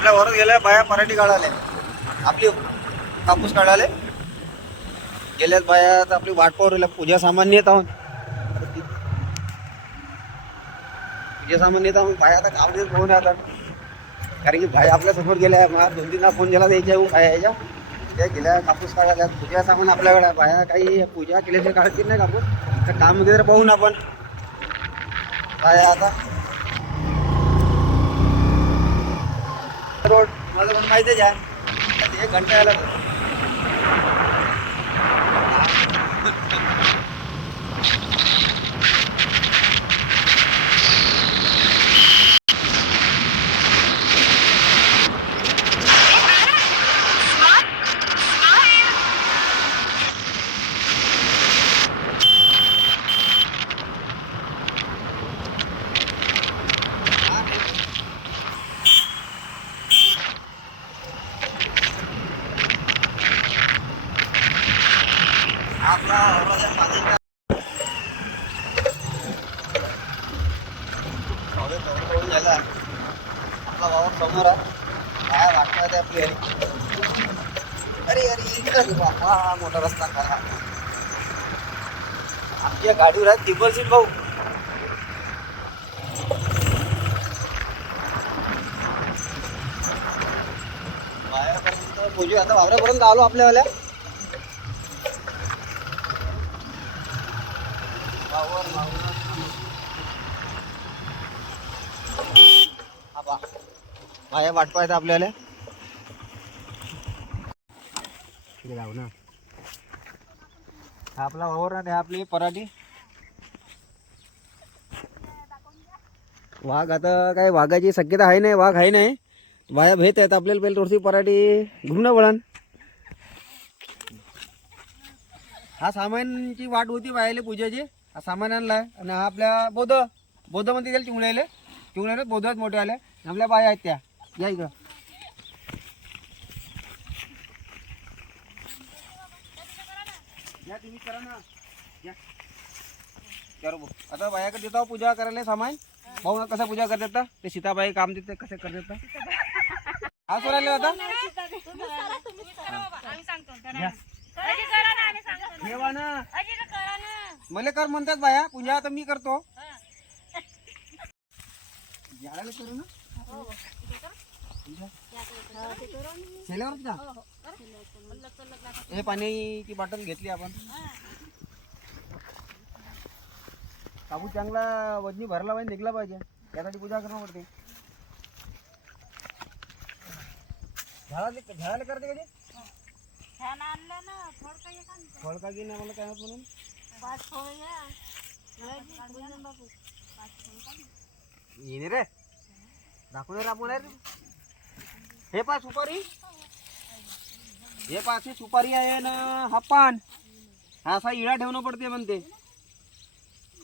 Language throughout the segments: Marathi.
आपल्या वरच गेल्या बाया पराठी काढाले आपली कापूस काढाले गेल्यात बाया तर आपली वाट पाहू पूजा सामान्य येत आहोत. पूजा सामान्य येत आहोत. बाया आता गावनेच पाहून आता कारण की भाई आपल्यासमोर गेल्या. मला दोन तीनदा फोन केला येऊ बाया याच्या त्या गेल्या कापूस काढायला पूजा सामान आपल्याकडे आहे. बाया काही पूजा केल्याशिवाय काढतील नाही कापूस. तर काम वगैरे पाहू ना आपण. बाया आता रोड. मला पण माहितीच आहे. एक घंटा यायला आपला औरंगाबाद पाण्याचा- पावणे दोन पाऊल झाला. आपला वावर समोर आहे काय वाटतं ते आपली अरे अरे अरे बाबा मोठा रस्ता करा आमच्या आहे भाऊ. आता वावरापर्यंत आलो आपल्यावाल्या. माया वाट पाहत आपल्याला जाऊ ना. आपला वावर ना आपली पराठी. वाघ आता काय वाघाची शक्यता आहे नाही वाघ आहे नाही. वाया भेट आहेत आपल्याला पहिले थोडीशी पराठी. घुमणं वळण. हा सामानची वाट होती बायाले पूजेची. हा सामान आणलाय आणि हा आपल्या बोध बोधमध्ये गेले चिंगळ्याले चिंगळ्याला बोधच आहेत मोठे आले. आपल्या बाया आहेत त्या. या इकडं. या तुम्ही करा ना. या. करू आता बायाकडे देतो पूजा करायला सामान. भाऊ ना कसं पूजा करतात ते सीताबाई काम देते कसे करतात हा सोडायला आता या. ठेवा ना मला कर म्हणतात बाया पूजा आता मी करतो. झाडाला करू ना? शेल्यावर का हे पाण्याची बॉटल घेतली आपण. कापूस चांगला वजनी भरला पाहिजे निघला पाहिजे. त्यासाठी पूजा करणं पडते. झाडाले झाडाला करते कधी फळ का की नाही मला काय होत म्हणून. येणे रे. दाखवणार आपण रे. हे पा सुपारी. हे पा अशी सुपारी आहे ना हा पान. हा असा इळा ठेवणं पडते म्हणते.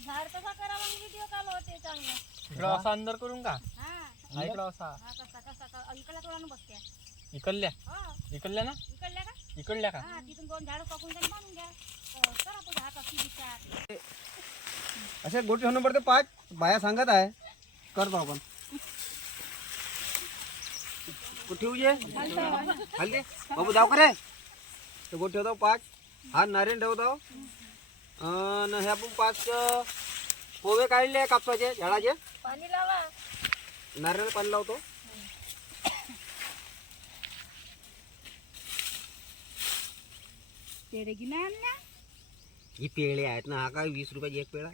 झाड कसा करावा व्हिडिओ काल होते चांगलं इकडं असा अंदर करून का? हा. इकडं असा. हा कसा कसा इकडला तोडून बसते. इकडल्या? हो. इकडल्या ना? इकडल्या का? इकडल्या का? हा तिथून दोन झाड कापून त्यांनी बांधून घ्या. करा तो दिसतात पडते. पाच बाया सांगत आहे. करतो आपण. कुठे ये? खाली बाबू जाऊ का रे? ते गोट ठेवतो पाच हा नारियल ठेवतो अन हे आपण पाच पोहे काढले कापसाचे झाडाचे? पाणी लावा. नारियल पाणी लावतो. आणल्या ही पेळे आहेत ना हा काय वीस रुपयाची एक पेळा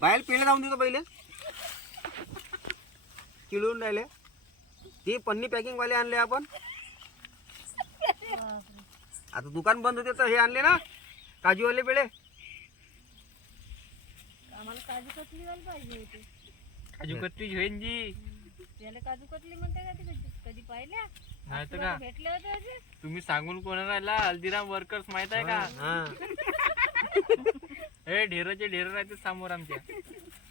बाहेर पेळे जाऊन देतो पहिले. किळून राहिले. ते पन्नी पॅकिंग वाले आणले आपण. आता दुकान बंद होते तर हे आणले ना. काजूवाले आम्हाला काजू कतली व्हायला पाहिजे होती. काजू कतली होईन जी काजू कटली म्हणते का ते कधी- कधी पाहिल्या? नाही तर का? भेटले होते असे? तुम्ही सांगून कोणा राहिला हल्दीराम वर्कर्स माहीत आहे का? हा हे. ढेराचे ढेर राहते समोर आमच्या.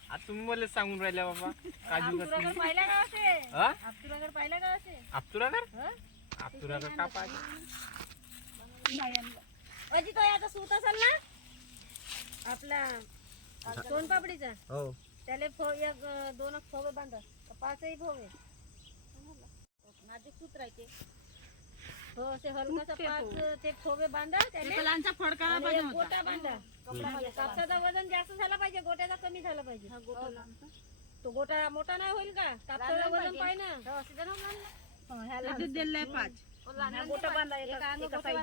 आता तुम्ही मला सांगून राहिल्या बाबा काजू कतली. पाहिल्या का असे? हा? आमतुरागड पाहिल्या का असे? आपतुरागर हं? आपतुरागर का पाहिजे अजी तो आता सूत असेल ना? आपला सोनपापडीचा हो. त्याला फो एक दोन फोवे बांधा. का पाचही फोवे नाजूक सूत राहते हो असे हलकासा पाच ते फोवे बांधा त्याला. एक गोटा बांधा. कापसाचं वजन जास्त झालं पाहिजे गोट्याचा कमी झाला पाहिजे. तो गोटा मोठा नाही होईल का? कापसाचं वजन पाहिजे. ना हा गोटा बांधा एका एका side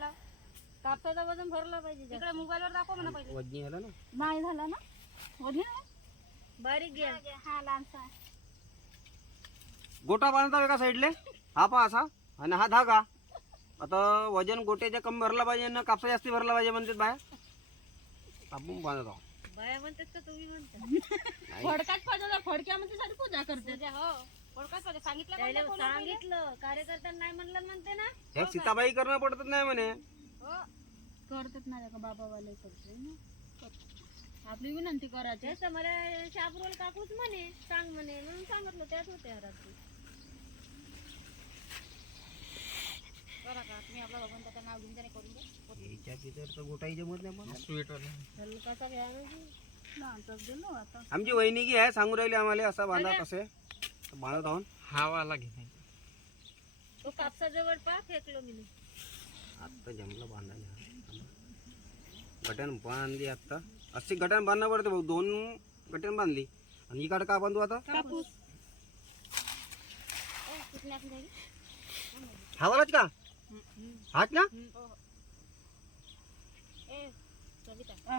ला. कापसाचं वजन भरलं पाहिजे इकडे मोबाईलवर दाखव म्हणा पहिले. वजनी आला ना? नाही झाला ना? बारीक घ्या हा लहानसा गोटा बांधता एका साईडले हा पहा असा. आणि हा धागा. आता वजन गोट्याच्या कमी भरला पाहिजे ना कापसा जास्ती भरला पाहिजे म्हणतात बाया. आपण बांधत आहो बाया म्हणतात का तुम्ही म्हणता? फडकाच पाहिजे फडक्यामध्ये सारी पूजा करते. हो. पाहिजे सांगितलं सांगितलं. कार्यकर्त्यांना नाही म्हणलं म्हणते ना. हे सीताबाई करणं पडतच नाही म्हणे. करतात ना का बाबावाले करते ना. आपली विनंती करायची. तेच तर मला शाबरोल काकूच म्हणे सांग म्हणे म्हणून सांगितलं त्याच होत्या रात्री. करा का तुम्ही आपल्या भगवंताचं नाव घेऊन त्याने करून द्या याच्या तिथं तर गोटाही जमत नाही. पण स्वीट हलकासा घ्या ना. जी. दिलो आता. आमची वहिनी आहे सांगू राहिली आम्हाला असा बांधा कसे? तर बांधत आहोत. हा वाला घे तो कापसाजवळ पा फेकलो मी. आत्ता जमलं बांधायला गटन बांधली आत्ता. अशी गटन बांधणं पडते भाऊ. दोन गटन बांधली. आणि इकडे का बांधू आता? हवालाच का? हाच ना? हा.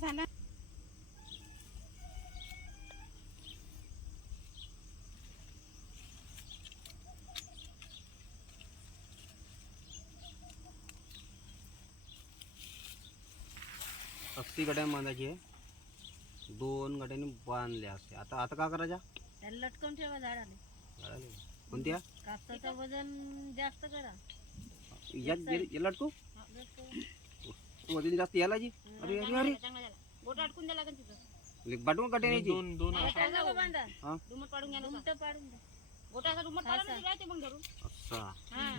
झाला अस्सी गड्या बांधायची आहे. दोन गड्यांनी बांधल्या असते. आता आता का करायच्या? त्याला लटकवून ठेवा झाडाने कळालं? कोणत्या? कापसाचं वजन जास्त करा. यात गेली- याला अटकू लटकवून. वजन जास्त याला जी. अरे अरे अरे चांगला झाला गोटा अडकून द्या लागेल तिथं. बाटून न्यायची. दोन दोन बांधा. हा? पाडून घ्या पाडून द्या. असा. असा हा.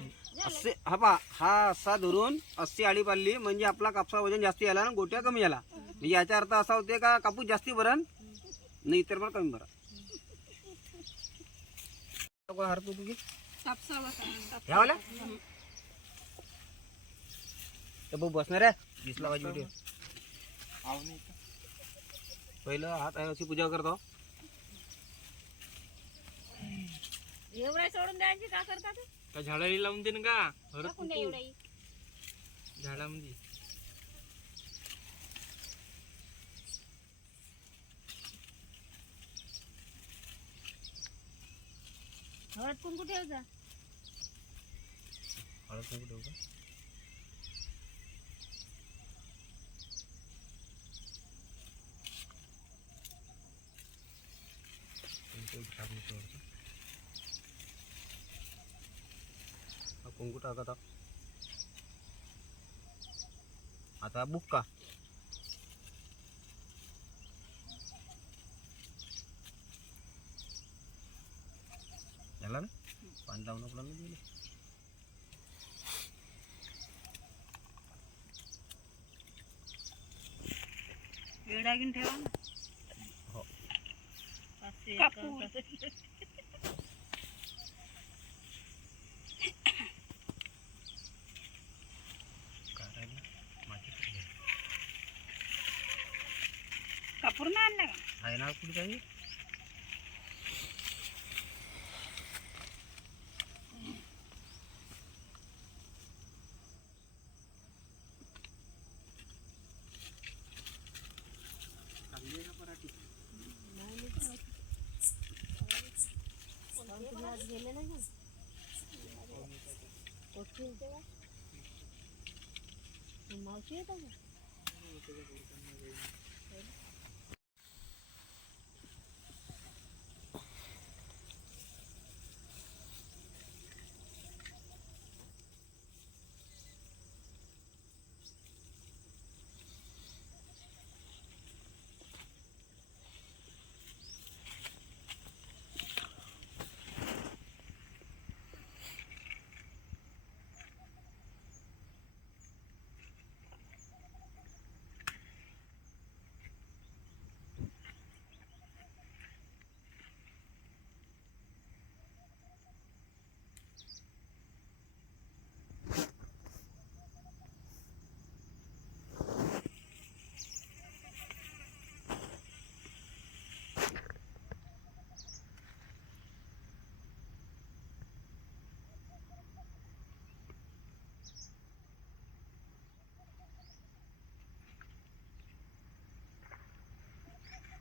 असे हा पा हा असा धरून अस्सी आडी पाडली म्हणजे आपला कापसा वजन जास्ती आला ना गोट्या कमी आला म्हणजे याचा अर्थ असा होते का कापूस जास्ती भरण नाही इतर पण कमी भरा तुझी. तर भाऊ बसणार आहे? दिसला पाहिजे व्हिडिओ पहिलं हात आहे अशी पूजा करतो. एवढा सोडून द्यायची का करता ते? त्या झाडाला लावून दे ना का? हळद टाकून द्या कुकू एवढाही झाडामध्ये. हळद कुंकू ठेव जा. हळद नको ठेवू का? कुंकू टाकून ठेवायचं. हा कुंकू टाका आता आता बुक्का झाला ना पाणी लावून आपल्याला गेलं वेळा घेऊन ठेवा ना हो पाचशे कापून. काय राहिलं माती कुठे आहे? कापूर ना आणला का काही आज गेले नाही मावशी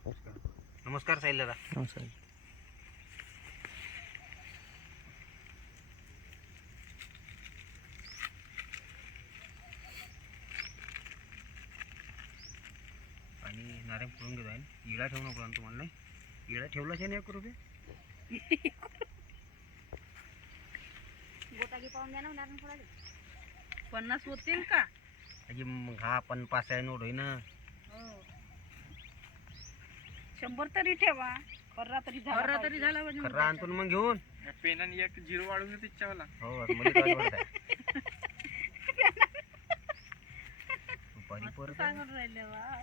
नमस्कार साहिल दादा. नमस्कार. आणि नारायण करून घेतो आहे इडा ठेवू नको आणि तुम्हाला नाही इडा ठेवलाच आहे ना एक रुपये? गोटागी पाहून द्या ना नारायण फळाले पन्नास होतील का? अजी मग हा पण पाच आहे नोट होई ना शंभर तरी ठेवा. खर्रा तरी झाला खर्रा तरी झाला पाहिजे खरं आणतो ना मग घेऊन. पेनाने एक झिरो वाढून देते इच्छावाला हो आता मला काय वाटत आहे. दुपारी परत आहे. सांगून राहिले वा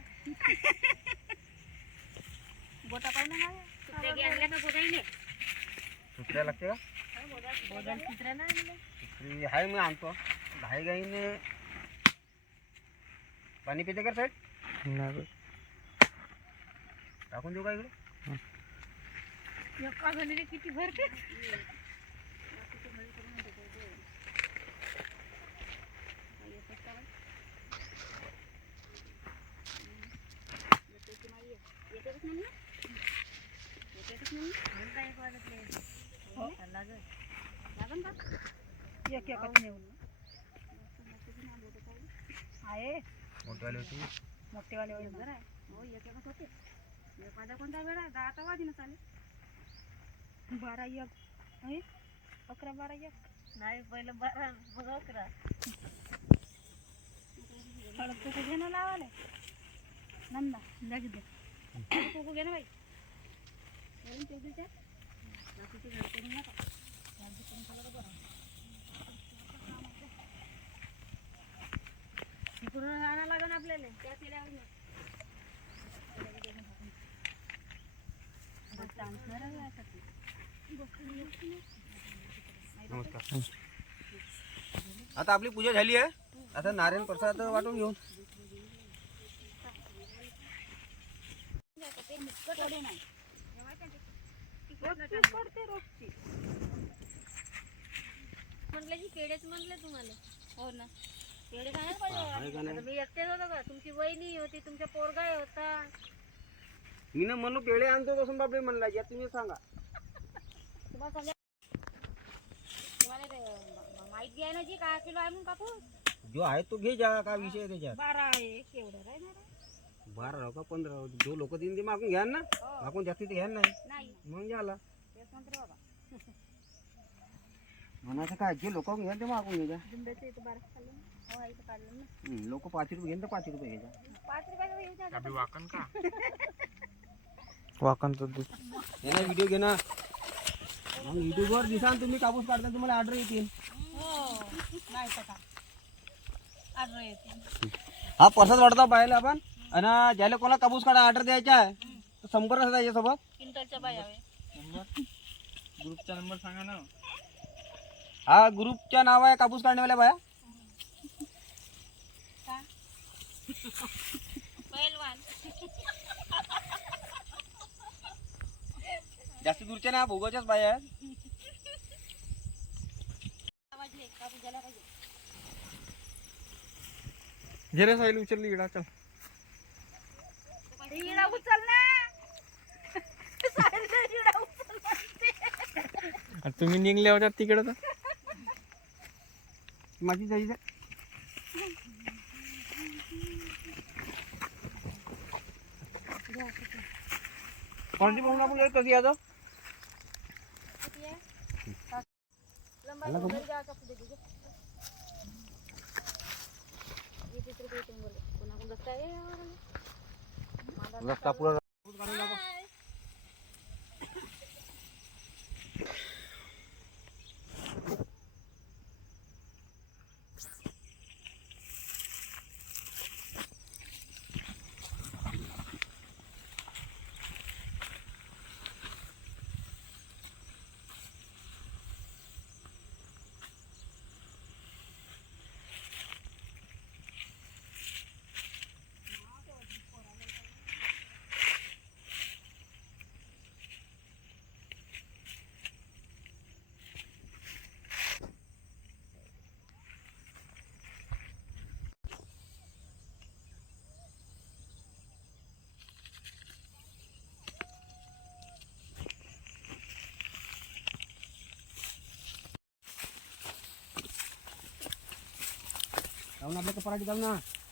पाहून ना सुट्ट्या घ्या आणल्या का गोटाईले सुट्ट्या लागते का? गोदाल चित्रा ना आणले. सुट्टी आहे मी आणतो. घाई घाईने पाणी पिते का साईड टाकून देऊ का इकडे? एका झालेले किती भरते एक एकच नेऊन. आहे. मोठेवाले होते. मोठेवाले बरं आहे हो एक एकच होते. वाजा कोणता वेळ आहे? दहा आता वाजी चालेल. बारा एक. आहे अकरा बारा एक. नाही पहिलं बारा मग अकरा. हळद कुकू घेणं लावाले. नंदा जागी दे. कुकू घे ना बाई. वरून ठेव देते. बाकीची घाण करू नका. घाणची करून खाल्लं का बरं. तिकडून आणावं लागेल आपल्याला. त्या केल्यावर नाही. बस आणणार आहे यासाठी. नमस्कार. आता आपली पूजा झाली आहे. आता नारायण प्रसाद वाटून घेऊन. म्हणलं की पेढेच म्हणले तुम्हाला. हो ना. पेढे पाहिजे? आता मी एकटेच होतो का? तुमची वहिनी होती तुमच्या पोरगाय होता. मी ना म्हणू पेढे आणतो तसं बापडे म्हणला या तुम्ही सांगा. तुम्हाला समजा तुम्हाला ते म- माहीत घ्याय ना जी काय किलो आहे म्हणून कापूस? जो आहे तो घे जा काय विषय आहे त्याच्यात? बारा आहे केवढं राहणार आहे? बारा राहू का पंधरा? राहू जो लोक देईन ते मागून घ्या ना. आपण जास्तीत घ्या नाही. नाही. मग झाला तेच म्हणते बाबा. म्हणायचं काय जे लोक घ्या ते मागून घ्या जुंब्याचं इथं बारा खाल्लं ना हो इथं काढलं ना. लोक पाच रुपये घेईन तर पाच रुपये घ्यायचा पाच रुपयाचं येऊ द्या वाकन याला व्हिडिओ घे ना. मग युट्यूबवर दिसाल तुम्ही कापूस काढता तुम्हाला ऑर्डर येतील. हो. नाही तर का आडरं येते हा प्रसाद वाटता पाहिला आपण. आणि ज्याला कोणाला कापूस काढा ऑर्डर द्यायचा आहे तर संपर्क साधा याच्यासोबत. क्विंटलच्या बायावे नंबर ग्रुपचा नंबर सांगा ना. हा ग्रुपच्या नाव आहे कापूस काढण्यावाल्या बाया. जास्त दूरच्या नाही भोगाच्याच बाया घे रे साहिल उचलली इडा चल. इडा उचल ना साहिलचा इडा उचल म्हणते. आणि तुम्ही निघले होत्या तिकडे तर. माझी जायची कोणती पाहून आपण कधी यायचं किती आहे लंबाई घरी जायचं पुढे तिथे वीस रुपये येते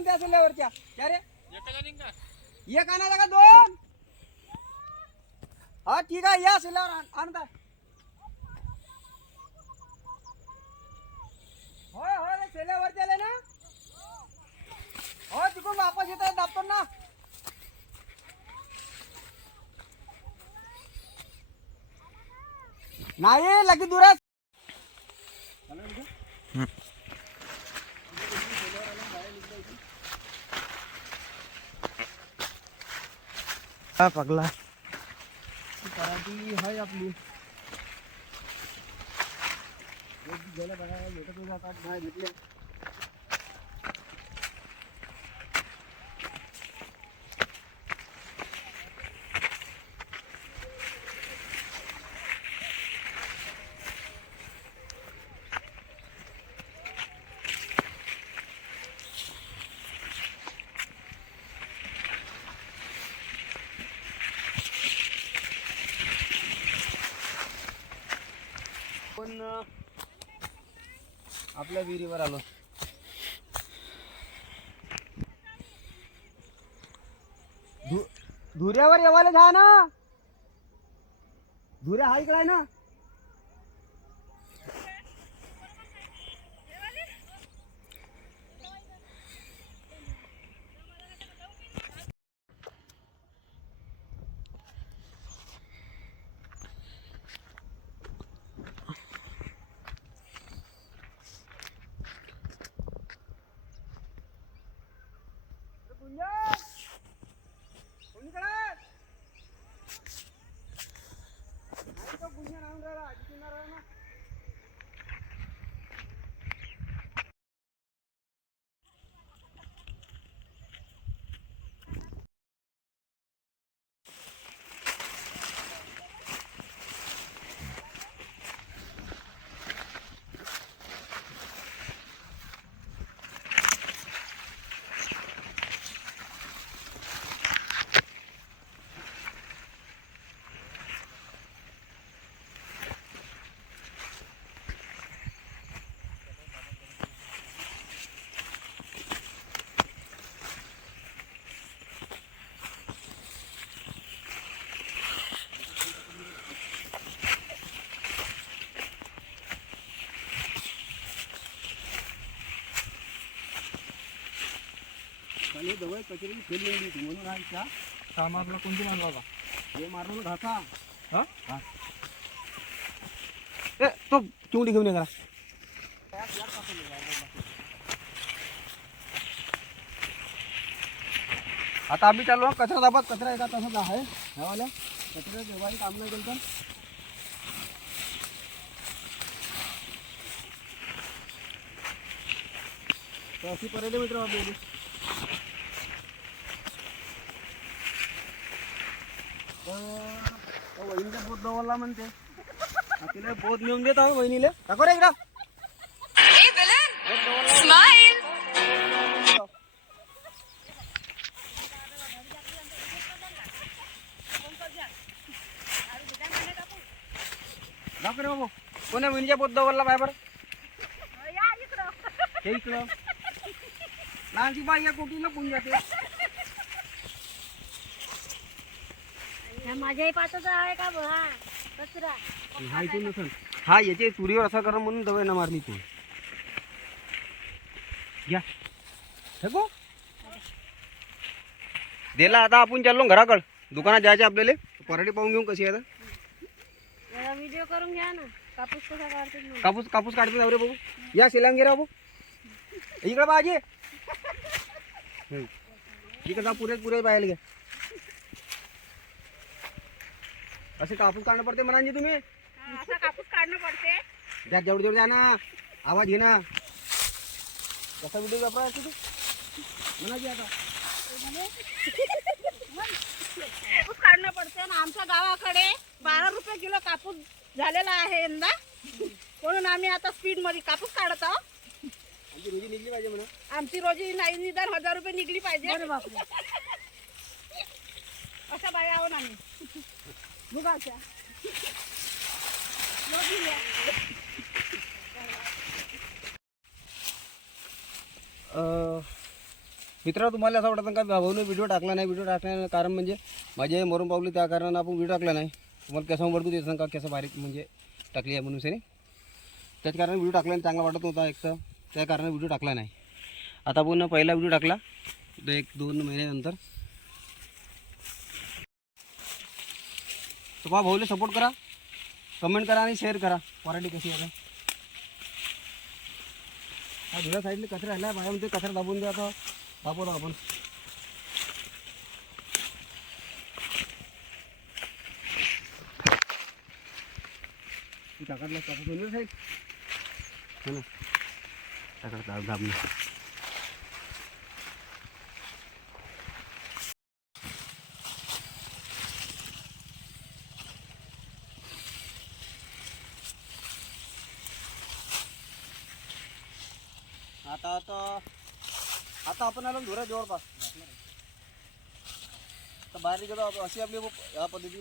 लावून त्या सोल्यावरच्या क्या रे. एक आणायचा का दोन? हा ठीक आहे या सोल्यावर आण- आणता. होय होय रे, सोल्यावर त्याला ना? हो तिकडून वापस येतात दाबतो ना. नाही लगी दुराच हा पगला. पराठी आहे आपली. गेल्या बघा भेटत होते आता भेटले पण अं, आपल्या विहिरीवर आलो. धुऱ्यावर येवायला जा ना धुऱ्या हा इकडे आहे ना. खाली जवळ कचेरी फेल होती म्हणून हा इच्छा कामातला कोणती मान बाबा हे मारून घासा हा? ए तो चिवडी घेऊन ये जरा. आता आम्ही चाललो कचरा दाबात कचरा एका तासात आहे. ह्यावाल्या कचरा जेव्हाही काम नाही केलं तर. तर अशी पर्यटन मित्र आपली वहिनीच्या पोत जवळला म्हणते. तिला पोत नेऊन देत आहो वहिनीले टाको रे इकडं! दाखव रे बाबू. कोण्या पोत जवळला बाय बरं? हे इकडं. लहानची बाई या कोटीला कोण जाते ह्या माझ्याही पाचच आहे का बघ हा कचरा हा इथून नसेल. हा याचे तुरीवर असा करा म्हणून दवाई ना मारली तू. घ्या गो दिला आता आपण चाललो घराकड. दुकानात जायचे आपल्याला. पराठी पाहून घेऊन कशी आहे आता? जरा व्हिडिओ करून घ्या ना. कापूस कसा म्हणून. कापूस कापूस काढतो जाऊ रे बाबू. या शिलांग गे रे बाबू. इकडे पाहिजे इकडे जा पुरे पुरे पाहायला घ्या. असे कापूस काढणं पडते म्हणांजी तुम्ही? असा कापूस काढणं पडते. त्यात जेवढे जेवढे द्या ना. आवाज घे ना. कसा व्हिडिओ वापरायचा तू? म्हणा की आता. कापूस काढणं पडते ना आमच्या गावाकडे बारा रुपये किलो कापूस झालेला आहे यंदा. म्हणून आम्ही आता स्पीडमध्ये कापूस काढत आहोत. आमची रोजी निघली पाहिजे म्हणा. आमची रोजी नाही निदान हजार रुपये निघली पाहिजे. अशा बाया आहोत आम्ही. भुगाच्या मित्र तुम्हाला असं वाटतं का भाऊने व्हिडिओ टाकला नाही? व्हिडिओ टाकण्याचं कारण म्हणजे माझी आई मरून पावली त्या कारणानं आपण व्हिडिओ टाकला नाही. तुम्हाला कसं वडकू देत का कसं बारीक म्हणजे टाकली आहे म्हणून सनी त्याच कारण व्हिडिओ टाकला आणि चांगला वाटत नव्हता एक तर. त्या कारणाने व्हिडिओ टाकला नाही. आता आपण पहिला व्हिडिओ टाकला एक दोन महिन्यानंतर. तुम्हाला भाऊला सपोर्ट करा. कमेंट करा आणि शेअर करा. क्वालिटी कशी आहे हा दुसऱ्या साईडने कचरा राहिला बाहेर कचरा दाबून द्या आता. दाबवतो आपण. ती टाकत साईड ना. दाब आपण आलो धुरा जवळपास तर बाहेर आपण अशी आपली पद्धती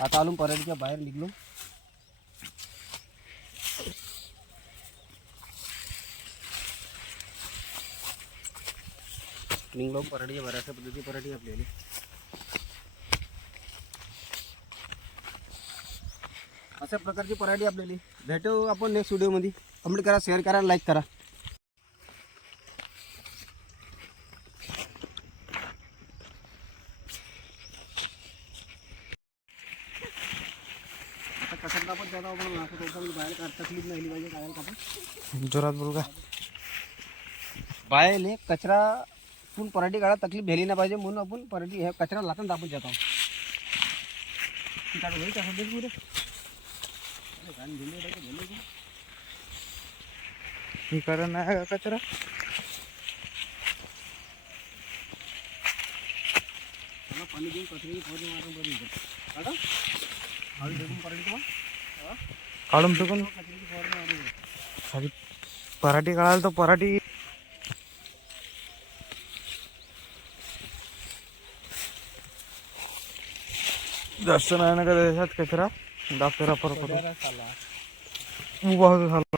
आता बाहेर निघलो पराठी बऱ्याचशा पद्धती पराठी आपल्याला अशा प्रकारची पराठी आपल्याला भेटू आपण नेक्स्ट व्हिडिओमध्ये कमेंट करा शेअर करा लाईक करा. बाहेर जोरात बोल का? बायले कचरा फुल पराठी काढा तकलीफ भेली नाही पाहिजे म्हणून आपण पराठी हे कचरा लागून दाबून जात आहोत कारण नाही का कचरा. त्याला पाणी देऊन कचऱ्याची फवारणी मारून बंद होतं. काढा. हळू फेकून पराठी तुम्हा काढून फेकून. कचऱ्याची फवारणी मारून बंद. खाली पराठी काढायला तर पराठी जास्त नाही ना का त्याच्यात कचरा दाब तेरा परत. उभा होतो झाला